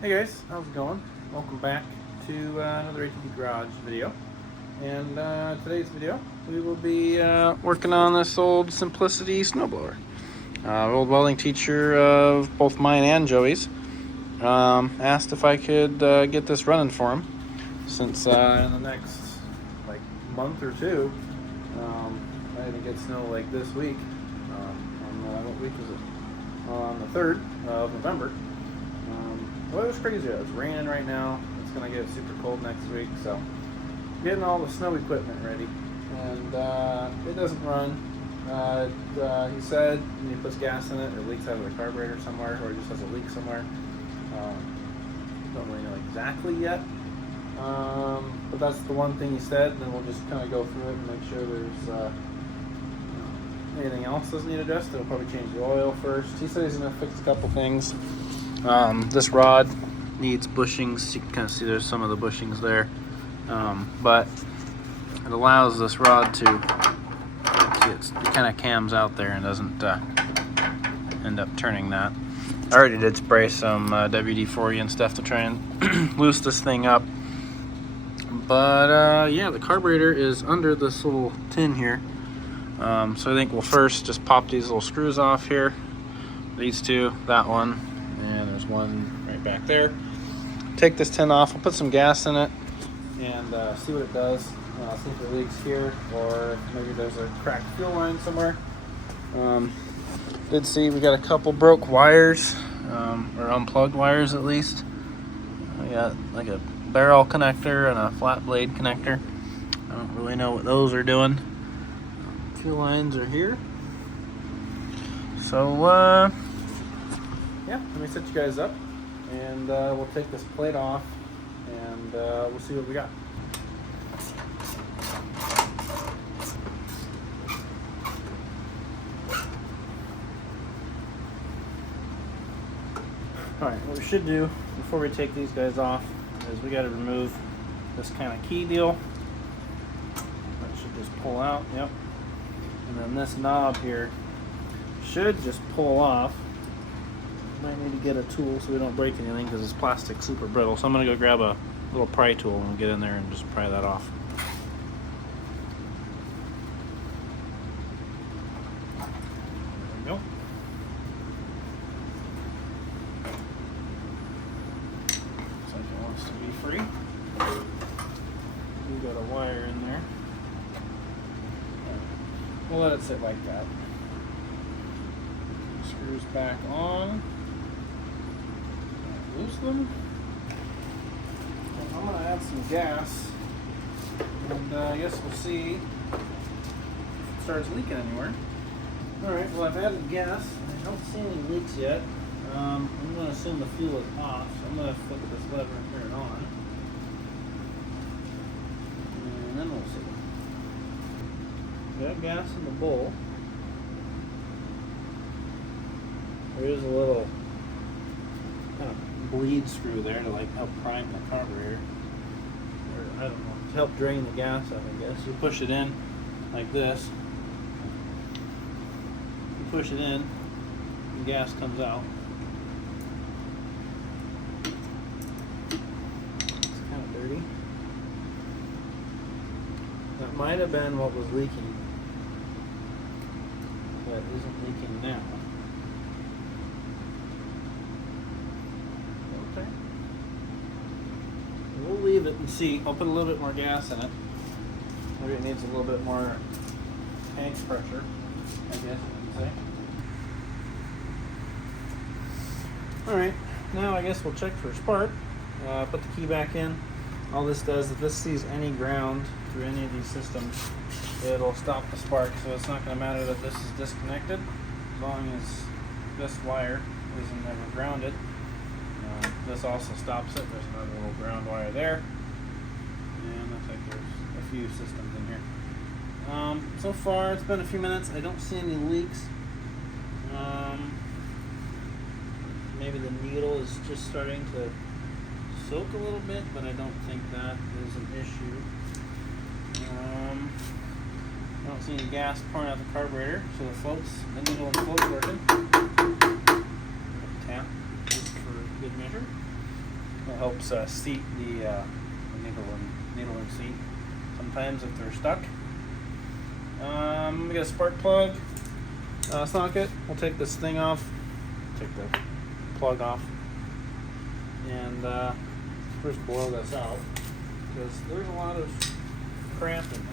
Hey guys, how's it going? Welcome back to another ATV Garage video. And today's video, we will be working on this old Simplicity snowblower. Old welding teacher of both mine and Joey's asked if I could get this running for him, since in the next month or two, I had to get snow like this week. On what week was it? On the 3rd of November. The weather's crazy. It's raining right now. It's gonna get super cold next week, so getting all the snow equipment ready. And it doesn't run. He said when he puts gas in it, it leaks out of the carburetor somewhere, or it just has a leak somewhere. Don't really know exactly yet. But that's the one thing he said, and then we'll just kind of go through it and make sure there's anything else doesn't need adjusted. He'll probably change the oil first. He said he's gonna fix a couple things. This rod needs bushings. You can kind of see there's some of the bushings there, but it allows this rod to it kind of cams out there and doesn't end up turning that. I already did spray some WD-40 and stuff to try and loose this thing up, but yeah, the carburetor is under this little tin here, so I think we'll first just pop these little screws off here, these two, that one, and there's one right back there. Take this tin off, I'll put some gas in it and see what it does. See if it leaks here, or maybe there's a cracked fuel line somewhere. Did see we got a couple broke wires, or unplugged wires at least. We got like a barrel connector and a flat blade connector. I don't really know what those are doing. Fuel lines are here. So yeah, let me set you guys up, and we'll take this plate off, and we'll see what we got. Alright, what we should do before we take these guys off is we got to remove this kind of key deal. That should just pull out, yep. And then this knob here should just pull off. Might need to get a tool so we don't break anything, because this plastic's super brittle. So I'm going to go grab a little pry tool and get in there and just pry that off. There we go. Looks like it wants to be free. We got a wire in there. We'll let it sit like that. Screws back on. Loose them. And I'm going to add some gas, and I guess we'll see if it starts leaking anywhere. Alright, well, I've added gas. I don't see any leaks yet. I'm going to assume the fuel is off, so I'm going to flip this lever and turn it on. And then we'll see. We got gas in the bowl. There is a little kind of bleed screw there to help prime the carburetor, or I don't know, to help drain the gas out, I guess. You push it in like this. You push it in, and gas comes out. It's kind of dirty. That might have been what was leaking, but isn't leaking now. We'll leave it and see. I'll put a little bit more gas in it. Maybe it needs a little bit more tank pressure, I guess you could say. Alright, now I guess we'll check for a spark. Put the key back in. All this does, if this sees any ground through any of these systems, it'll stop the spark, so it's not going to matter that this is disconnected, as long as this wire isn't ever grounded. This also stops it. There's another little ground wire there, and looks like there's a few systems in here. So far, it's been a few minutes. I don't see any leaks. Maybe the needle is just starting to soak a little bit, but I don't think that is an issue. I don't see any gas pouring out the carburetor, so the needle and float's working. Tap just for good measure. It helps seat the needle and seat sometimes if they're stuck. We got a spark plug socket. We'll take this thing off, take the plug off, and first blow this out because there's a lot of crap in there.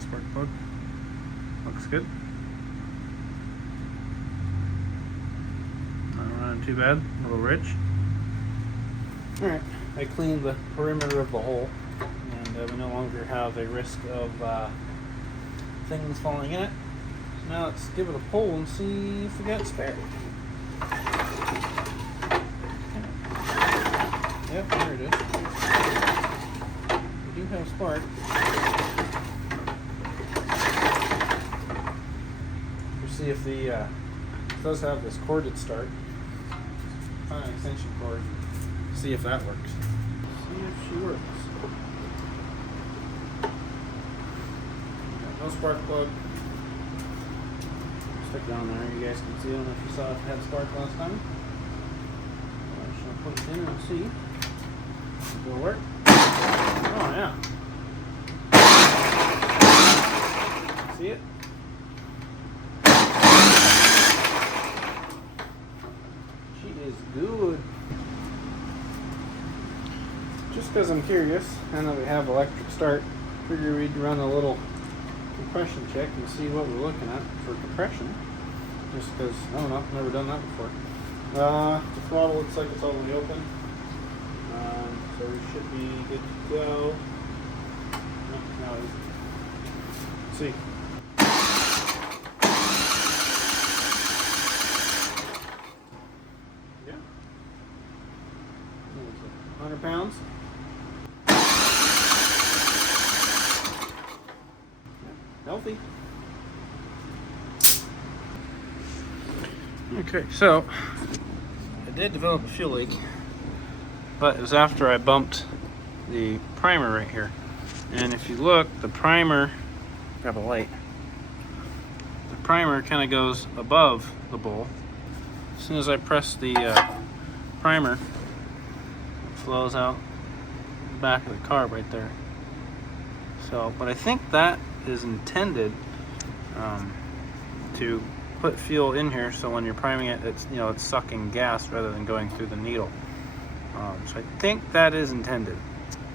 Spark plug. Looks good. Not running too bad. A little rich. Alright, I cleaned the perimeter of the hole, and we no longer have a risk of things falling in it. So now let's give it a pull and see if we got spare. Yep, there it is. We do have spark. See if the it does have this corded start. Find an extension cord. See if that works. See if she works. No spark plug. Stick down there. You guys can see. I don't know if you saw it had spark last time. I shall put it in and see. If it'll work. Oh yeah. See it? Is good. Just because I'm curious, I know we have electric start, figure we'd run a little compression check and see what we're looking at for compression. Just because, I don't know, I've never done that before. The throttle looks like it's all the way open. So we should be good to go. No, let's see. Yeah. 100 pounds. Healthy. Okay, so I did develop a fuel leak, but it was after I bumped the primer right here. And if you look, the primer, grab a light, the primer kind of goes above the bowl. As soon as I press the primer, it flows out the back of the carb right there. So, but I think that is intended to put fuel in here, so when you're priming it, it's it's sucking gas rather than going through the needle. So I think that is intended,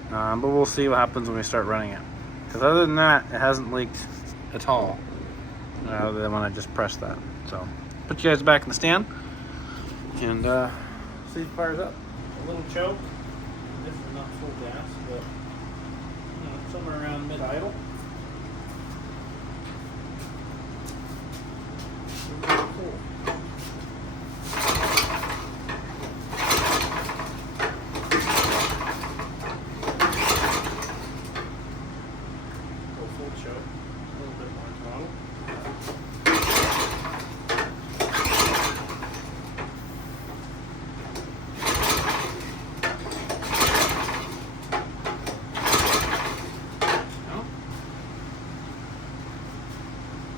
but we'll see what happens when we start running it. Because other than that, it hasn't leaked at all, other than when I just pressed that. So put you guys back in the stand and see if it fires up. A little choke. This is not full gas, but somewhere around mid-idle.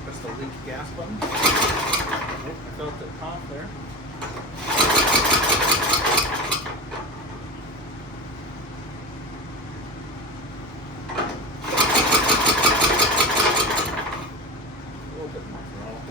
Press the leak gas button. Nope, I felt it pop there. A little bit more throttle.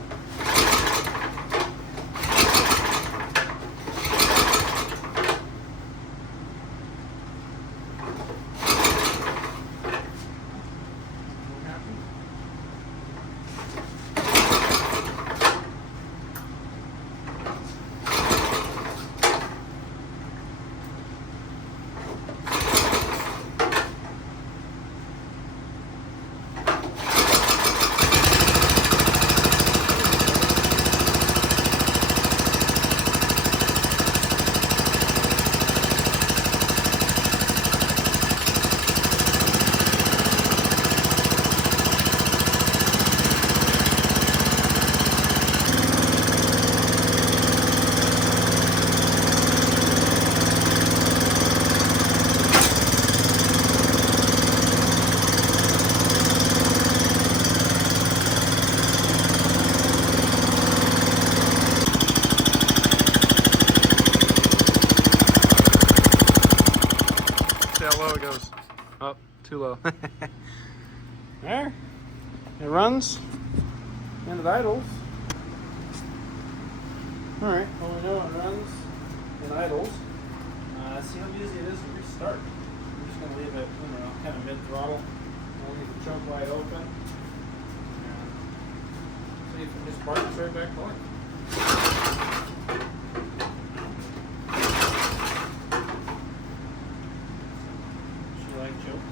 Oh, too low. There. It runs and it idles. Alright, well we know it runs and idles. See how easy it is to restart. I'm just going to leave it, kind of mid-throttle. I'll leave the choke wide open. And see if it just sparks right back going. She like choke.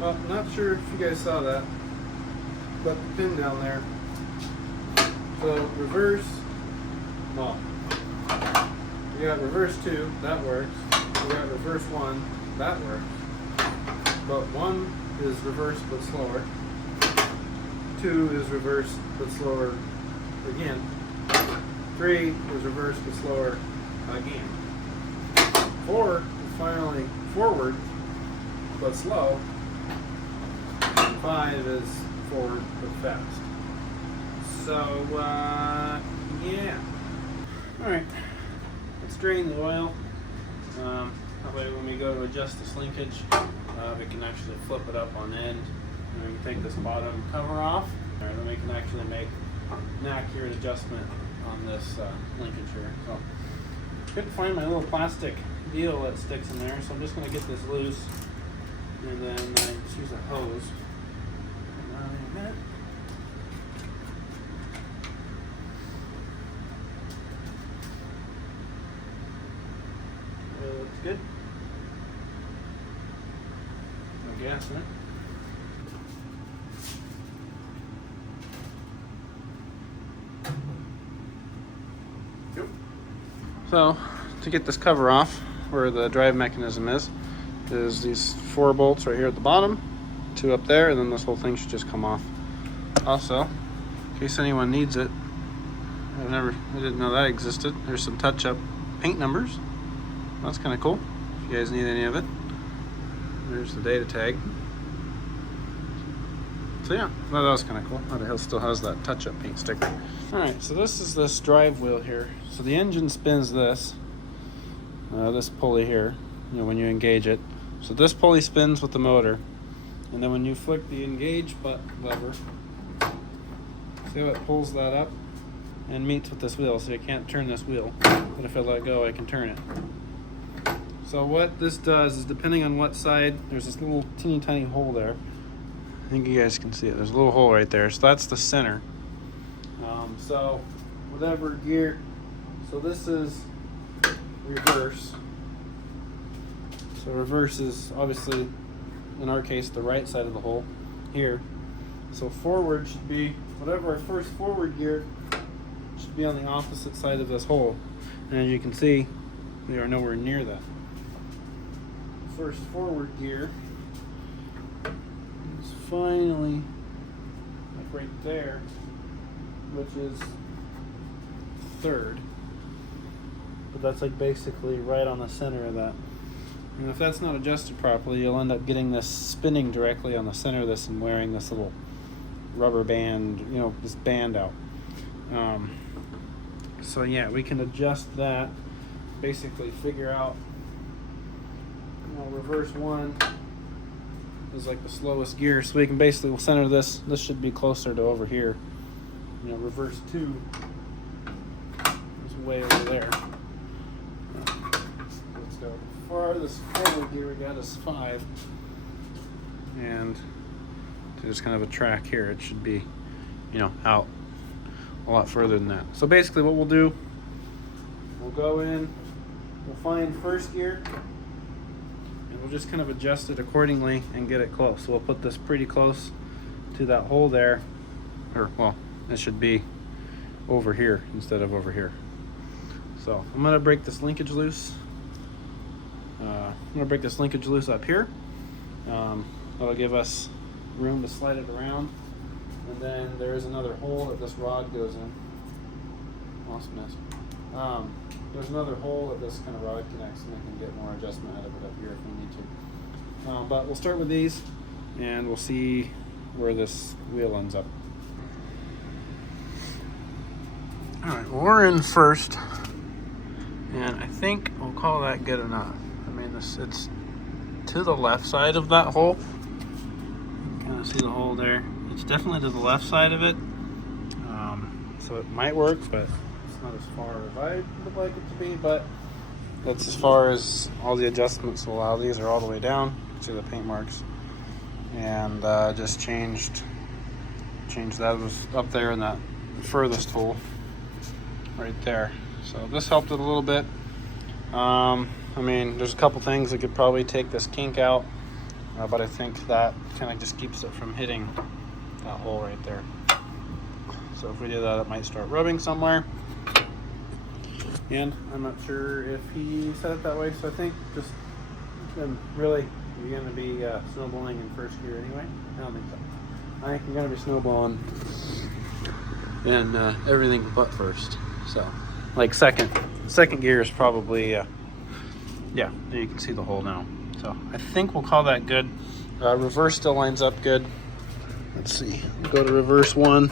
Well, I'm not sure if you guys saw that, but the pin down there. So reverse, well, you got reverse 2, that works. You got reverse 1, that works. But 1 is reverse but slower. 2 is reverse but slower again. 3 is reverse but slower again. 4 is finally forward but slow. 5 is forward but fast. So, yeah. Alright, let's drain the oil. That way when we go to adjust this linkage, we can actually flip it up on end. And we can take this bottom cover off. Alright, then we can actually make an accurate adjustment on this linkage here. So, couldn't find my little plastic deal that sticks in there, so I'm just going to get this loose. And then just use a hose. A minute. Looks good. No gas in it. Yep. So, to get this cover off, where the drive mechanism is these 4 bolts right here at the bottom. 2 up there, and then this whole thing should just come off. Also, in case anyone needs it, I didn't know that existed. There's some touch-up paint numbers. That's kind of cool. If you guys need any of it, there's the data tag. So yeah, that was kind of cool. It still has that touch-up paint sticker. All right, so this is this drive wheel here. So the engine spins this pulley here. When you engage it. So this pulley spins with the motor. And then when you flick the engage lever, see how it pulls that up and meets with this wheel, so you can't turn this wheel. But if I let go, I can turn it. So what this does is, depending on what side, there's this little teeny tiny hole there. I think you guys can see it. There's a little hole right there. So that's the center. So whatever gear, so this is reverse. So reverse is obviously, in our case, the right side of the hole here. So forward should be, whatever our first forward gear should be on the opposite side of this hole. And as you can see, we are nowhere near that. First forward gear is finally like right there, which is third. But that's like basically right on the center of that. And if that's not adjusted properly, you'll end up getting this spinning directly on the center of this and wearing this little rubber band, this band out. So yeah, we can adjust that, basically figure out, reverse 1 is like the slowest gear, so we can basically center this. This should be closer to over here. Reverse 2 is way over there. Let's go. Farthest forward gear we got is 5, and there's kind of a track here. It should be, out a lot further than that. So basically, what we'll do, we'll go in, we'll find first gear, and we'll just kind of adjust it accordingly and get it close. So we'll put this pretty close to that hole there, or well, it should be over here instead of over here. So I'm gonna break this linkage loose. I'm gonna break this linkage loose up here. That'll give us room to slide it around. And then there's another hole that this rod goes in. Awesomeness. There's another hole that this kind of rod connects, and I can get more adjustment out of it up here if we need to. But we'll start with these, and we'll see where this wheel ends up. All right, well, we're in first, and I think we'll call that good enough. I mean, it's to the left side of that hole. Kind of see the hole there. It's definitely to the left side of it, so it might work, but it's not as far as I would like it to be. But that's as far as all the adjustments will allow. These are all the way down. You can see the paint marks, and just changed that. It was up there in that furthest hole right there. So this helped it a little bit. I mean, there's a couple things that could probably take this kink out, but I think that kind of just keeps it from hitting that hole right there. So if we do that, it might start rubbing somewhere. And I'm not sure if he said it that way, so I think just really, you're going to be snowblowing in first gear anyway? I don't think so. I think you're going to be snowblowing in everything but first. So, like second gear is probably, yeah, you can see the hole now. So I think we'll call that good. Reverse still lines up good. Let's see, go to reverse one.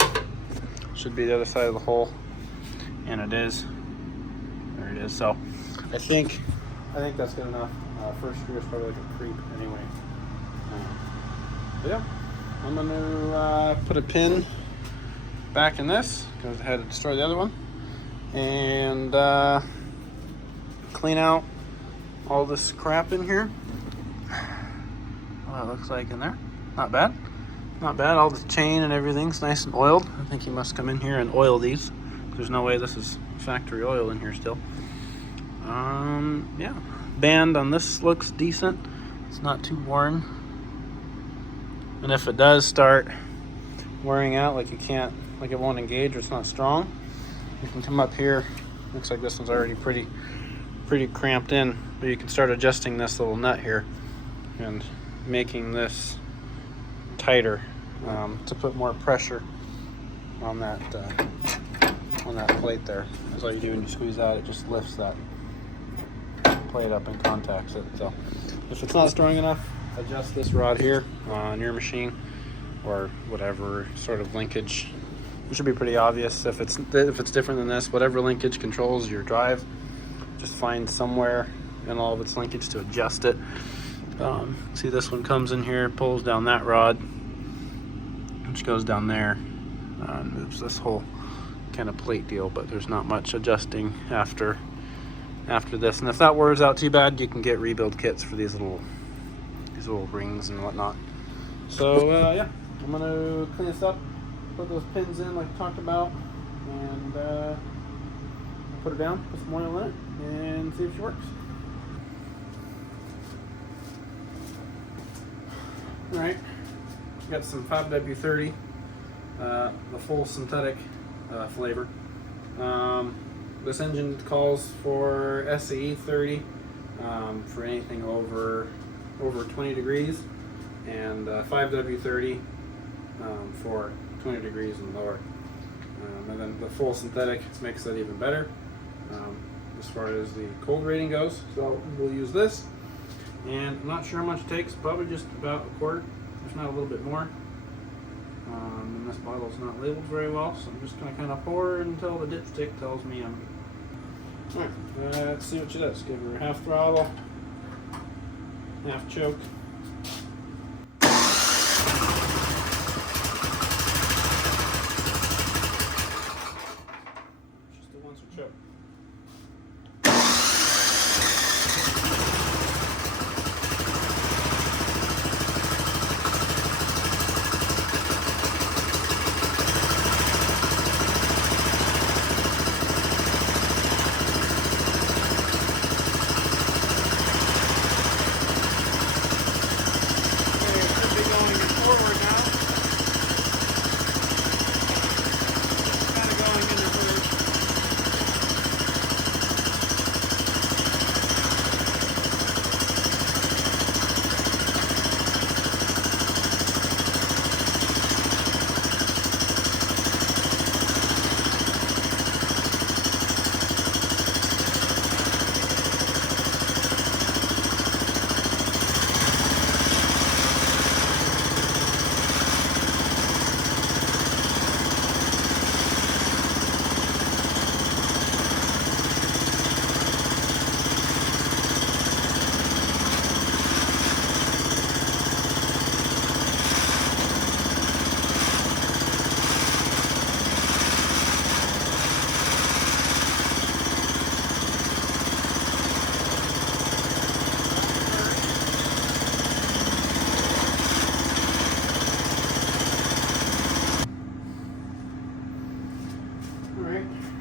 Should be the other side of the hole, and it is. There it is. So I think that's good enough. First screw is probably like a creep anyway. But yeah, I'm gonna put a pin back in this because I had to destroy the other one, and clean out all this crap in here. What it looks like in there. Not bad. Not bad. All the chain and everything's nice and oiled. I think you must come in here and oil these. There's no way this is factory oil in here still. Yeah. Band on this looks decent. It's not too worn. And if it does start wearing out, like it won't engage or it's not strong, you can come up here. Looks like this one's already pretty cramped in, but you can start adjusting this little nut here and making this tighter to put more pressure on that plate there. That's all you do when you squeeze out. It just lifts that plate up and contacts it. So if it's not strong enough, adjust this rod here on your machine or whatever sort of linkage. It should be pretty obvious if it's different than this. Whatever linkage controls your drive, just find somewhere in all of its linkage to adjust it. See, this one comes in here, pulls down that rod, which goes down there, and moves this whole kind of plate deal. But there's not much adjusting after this. And if that wears out too bad, you can get rebuild kits for these little rings and whatnot. So yeah, I'm gonna clean this up, put those pins in like I talked about, and put it down, put some oil in it, and see if she works. Alright, got some 5W30, the full synthetic flavor. This engine calls for SAE 30 for anything over 20 degrees, and 5W30 for 20 degrees and lower. And then the full synthetic makes that even better as far as the cold rating goes. So we'll use this. And I'm not sure how much it takes, probably just about a quart, if not a little bit more. And this bottle's not labeled very well, so I'm just going to kind of pour until the dipstick tells me I'm good. Alright, let's see what she does. Give her half throttle, half choke. She still wants her choke.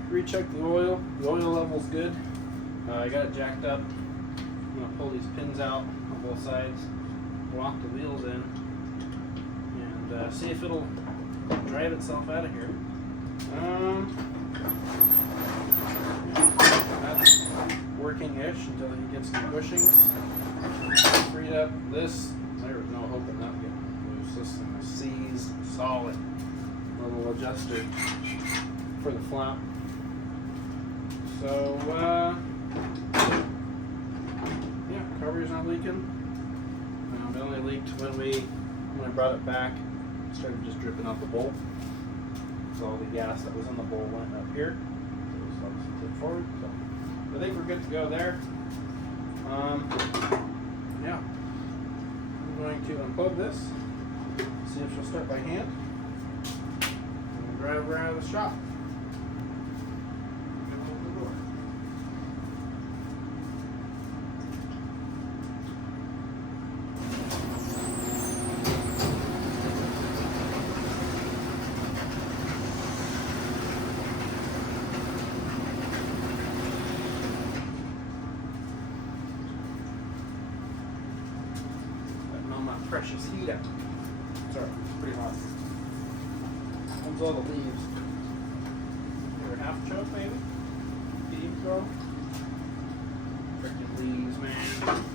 recheck the oil. The oil level's good. I got it jacked up. I'm going to pull these pins out on both sides, lock the wheels in, and see if it'll drive itself out of here. That's working-ish until he gets the bushings freed up. This, there's no hope of not getting loose. This thing is seized, solid. Little adjuster for the flap. So, yeah, carburetor's not leaking. It only leaked when I brought it back. It started just dripping out the bowl. So all the gas that was in the bowl went up here. So it was obviously tipped forward. So I think we're good to go there. Yeah. I'm going to unplug this, see if she'll start by hand, and drive her out of the shop. Precious heat out. Sorry, it's pretty hot. Comes all the leaves. Or half choke maybe? Leaves go. Freaking leaves, man.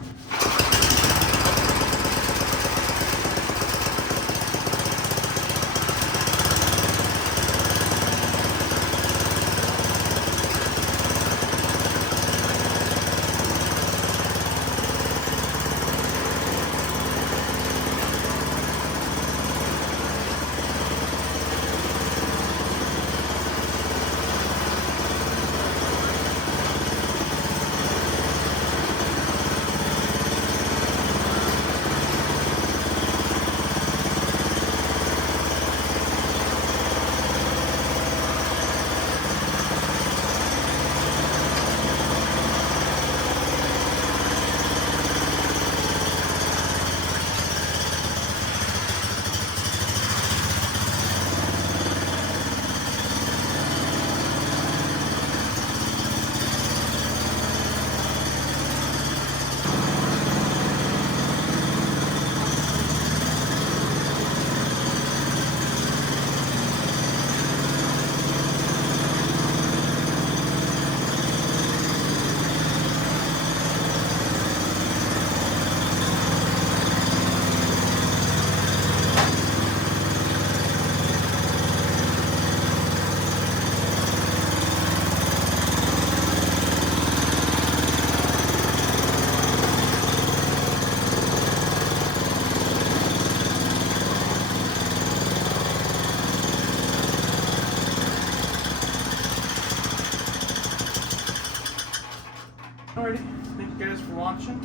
Alrighty, thank you guys for watching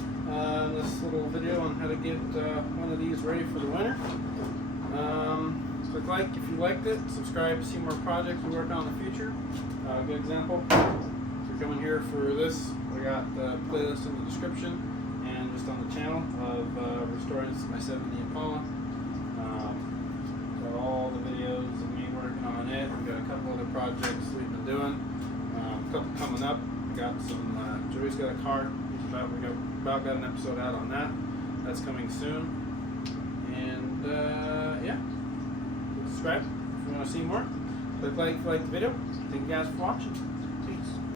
this little video on how to get one of these ready for the winter. Click like if you liked it, subscribe to see more projects we work on in the future. Good example, if you're coming here for this, we got the playlist in the description and just on the channel of restoring my 70 Impala. Got all the videos of me working on it. We've got a couple other projects we've been doing, a couple coming up. Got some, Joey's got a car, we got an episode out on that. That's coming soon. And yeah, subscribe if you want to see more. Click like if you like the video. Thank you guys for watching. Peace.